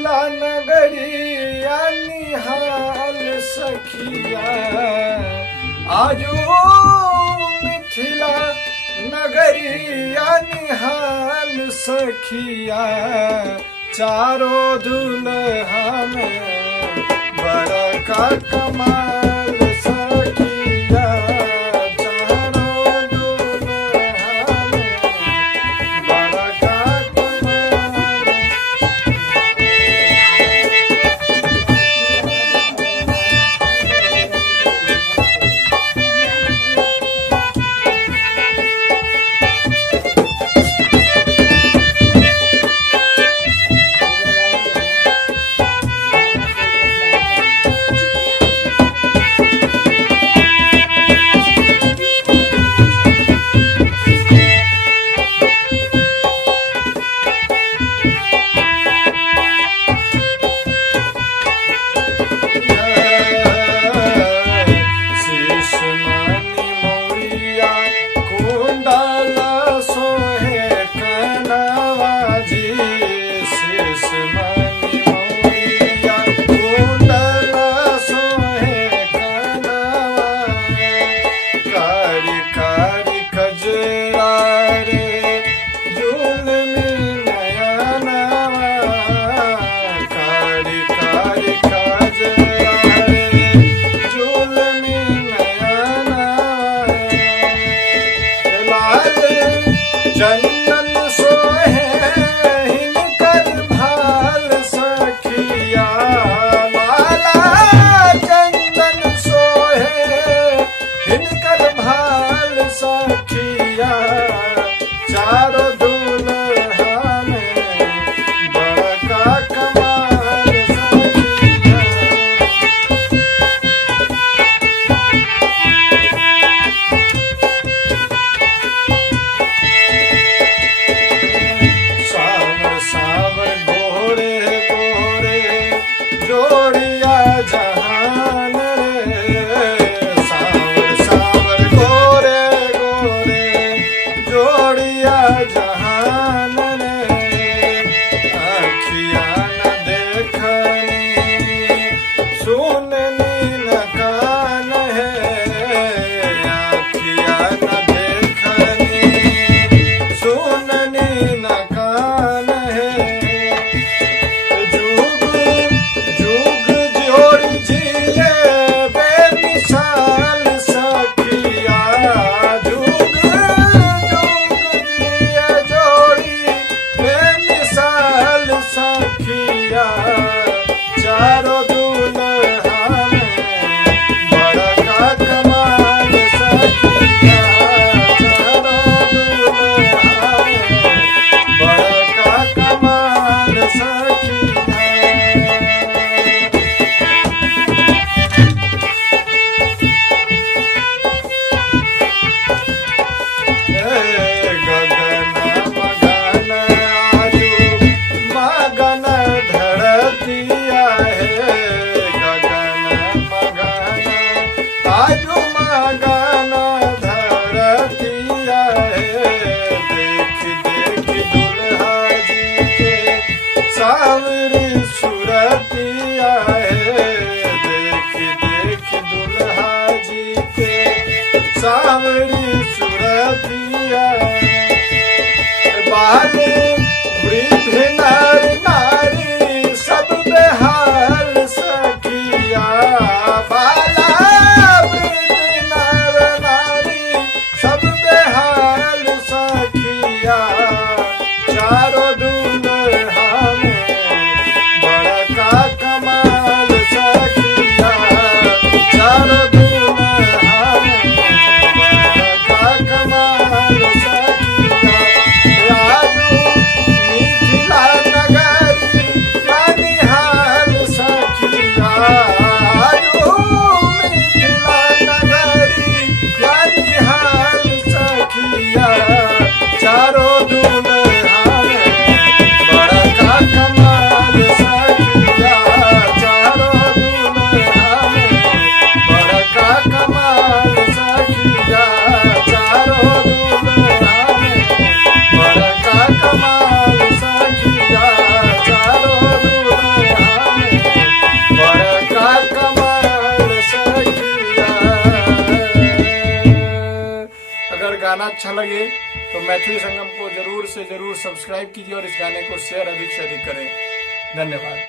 मिथिला नगरिया निहाल सखिया आजो मिथिला नगरिया निहाल सखिया चारों दुल्हा में बड़का कमाल सखिया चारों दुल्हा में बड़का कमाल। चंदन सोहे हिनकर भाल सखिया लाला चंदन सोहे हिनकर भाल सखिया चारों दुल्हा में बड़का कमाल सखिया। जोड़िया जहान रे सावर सावर गोरे गोरे जोड़िया जहान रे अखिया न देखनी सुननी न कान है अखिया न देखनी सुननी न कान है सखिया चारों दुल्हा में बड़का कमाल सखिया चारों दुल्हा में बड़का कमाल सखिया। सावरी सूरतिया है देख देख दुल्हा जी के सावरी सूरतिया बाले वृद्ध नर नारी सब बेहाल सखिया बाला वृद्ध नर नारी सब बेहाल सखिया चारों दुल्हा में बड़का कमाल सखिया चारों दुल्हा में बड़का कमाल सखिया। गाना अच्छा लगे तो मैथिली संगम को जरूर से जरूर सब्सक्राइब कीजिए और इस गाने को शेयर अधिक से अधिक करें। धन्यवाद।